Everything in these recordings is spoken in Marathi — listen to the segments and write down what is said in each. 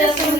Deus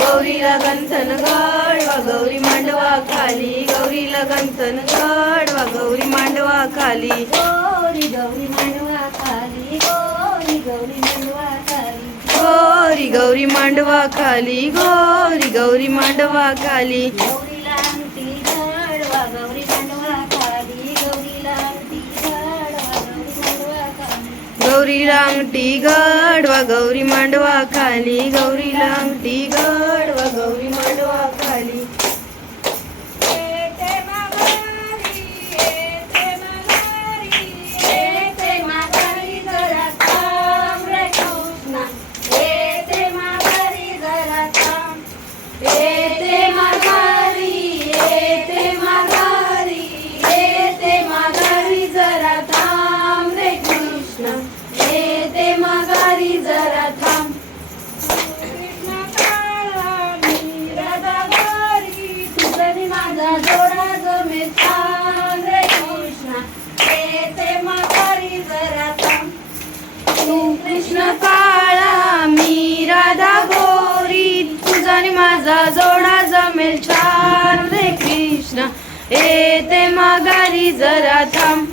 गौरीला गंथन वा गौरी मांडवा खाली। गौरीला गंथन वा गौरी मांडवा खाली। गौरी गौरी मांडवा खाली गौरी गौरी मांडवा खाली। गौरी गौरी मांडवा खाली गौरी गौरी मांडवा खाली। गौरीला गौरी गौरी लांगटी गडवा गौरी मांडवा खाली गौरी लांगटी गाड એ તેમાં ગારી જરા થામ